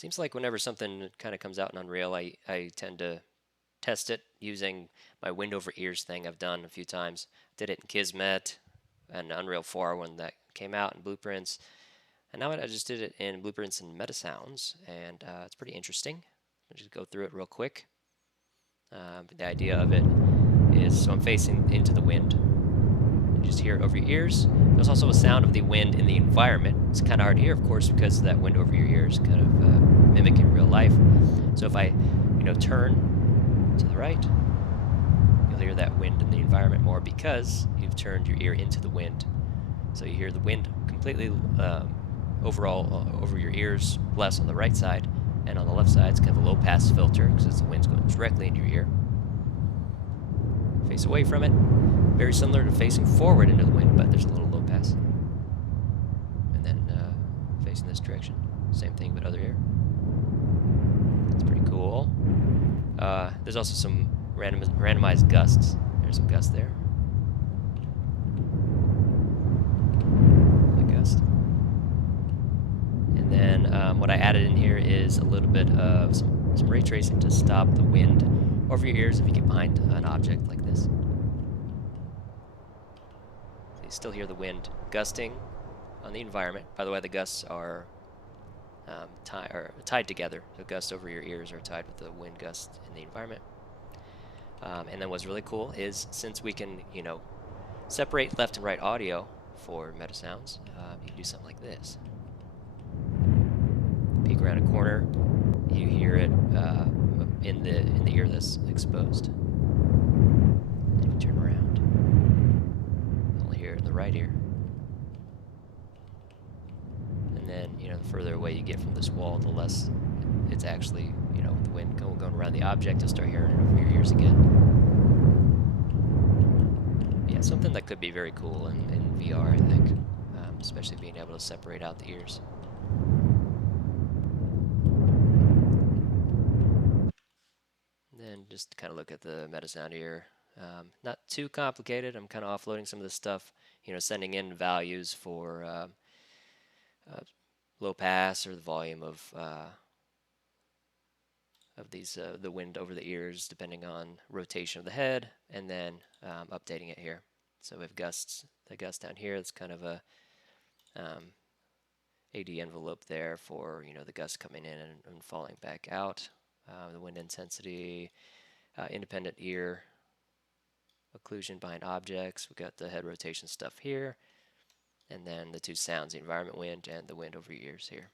Seems like whenever something kind of comes out in Unreal, I tend to test it using my wind over ears thing I've done a few times. Did it in Kismet and Unreal 4 when that came out in Blueprints. And now I just did it in Blueprints and Metasounds, and it's pretty interesting. I'll just go through it real quick. The idea of it is, so I'm facing into the wind. You just hear it over your ears. There's also a sound of the wind in the environment. It's kind of hard to hear, of course, because that wind over your ears kind of mimicking real life. So if I, turn to the right, you'll hear that wind in the environment more because you've turned your ear into the wind. So you hear the wind completely overall over your ears, less on the right side, and on the left side it's kind of a low pass filter because the wind's going directly into your ear. Face away from it, very similar to facing forward into the wind, but there's a little low pass. And then facing this direction, same thing but other ear. It's pretty cool. There's also some randomized gusts. There's some gusts there. And then what I added in here is a little bit of some ray tracing to stop the wind over your ears if you get behind an object like this. So you still hear the wind gusting on the environment. By the way, the gusts are tied together. The gusts over your ears are tied with the wind gusts in the environment. And then what's really cool is, since we can, separate left and right audio for Metasounds, you can do something like this. Peek around a corner, you hear it in the ear that's exposed. And you turn around, you only hear it in the right ear. And then, the further away you get from this wall, the less it's actually, with the wind going around the object, you'll start hearing it over your ears again. Yeah, something that could be very cool in VR, I think, especially being able to separate out the ears. Then just kind of look at the Metasound here. Not too complicated. I'm kind of offloading some of this stuff, sending in values for low pass or the volume of these the wind over the ears, depending on rotation of the head, and then updating it here. So we have gusts. The gust down here. It's kind of a AD envelope there for the gust coming in and falling back out. The wind intensity, independent ear, occlusion behind objects. We got the head rotation stuff here, and then the two sounds: the environment wind and the wind over your ears here.